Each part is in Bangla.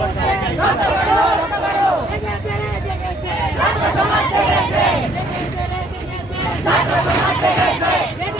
আমার ভাইয়ের বুকে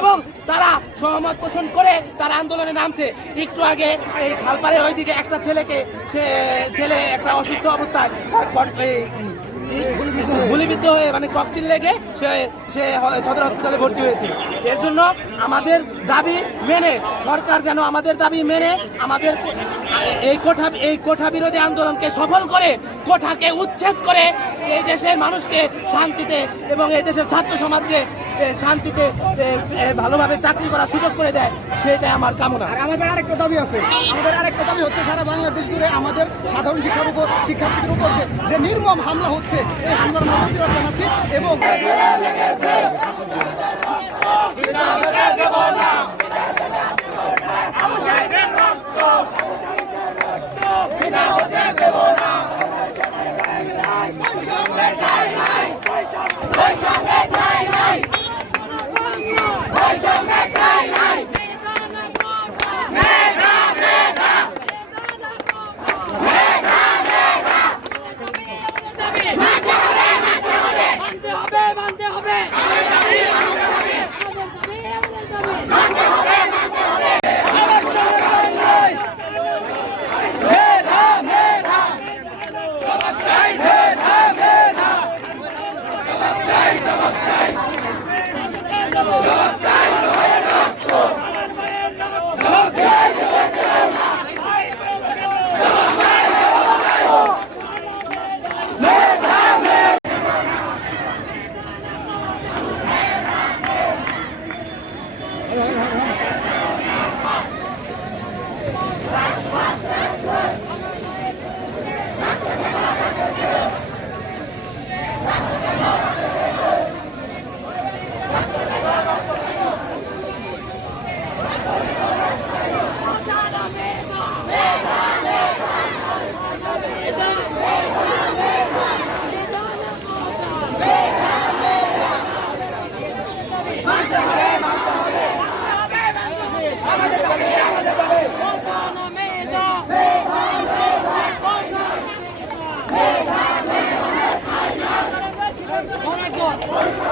এবং তারা সহমত পোষণ করে তারা আন্দোলনে নামছে। একটু আগে এই খালপাড়ে ওইদিকে একটা ছেলেকে ছেলে একটা অসুস্থ অবস্থায় গুলিবিদ্ধ হয়ে মানে ককচিল লেগে সে সে সদর হসপিটালে ভর্তি হয়েছে। এর জন্য আমাদের দাবি মেনে, সরকার যেন আমাদের দাবি মেনে, আমাদের এই কোঠা এই কোঠা বিরোধী আন্দোলনকে সফল করে, কোঠাকে উচ্ছেদ করে এই দেশের মানুষকে শান্তিতে এবং এই দেশের ছাত্র সমাজকে শান্তিতে ভালোভাবে চাকরি করার সুযোগ করে দেয়, সেটাই আমার কামনা। আর আমাদের আরেকটা দাবি আছে। আমাদের আরেকটা দাবি হচ্ছে, সারা বাংলাদেশ জুড়ে আমাদের সাধারণ শিক্ষার উপর, শিক্ষার্থীদের উপর যে- নির্মম হামলা হচ্ছে, এই হামলার প্রতিবাদ জানাচ্ছি এবং Boycott! Boycott!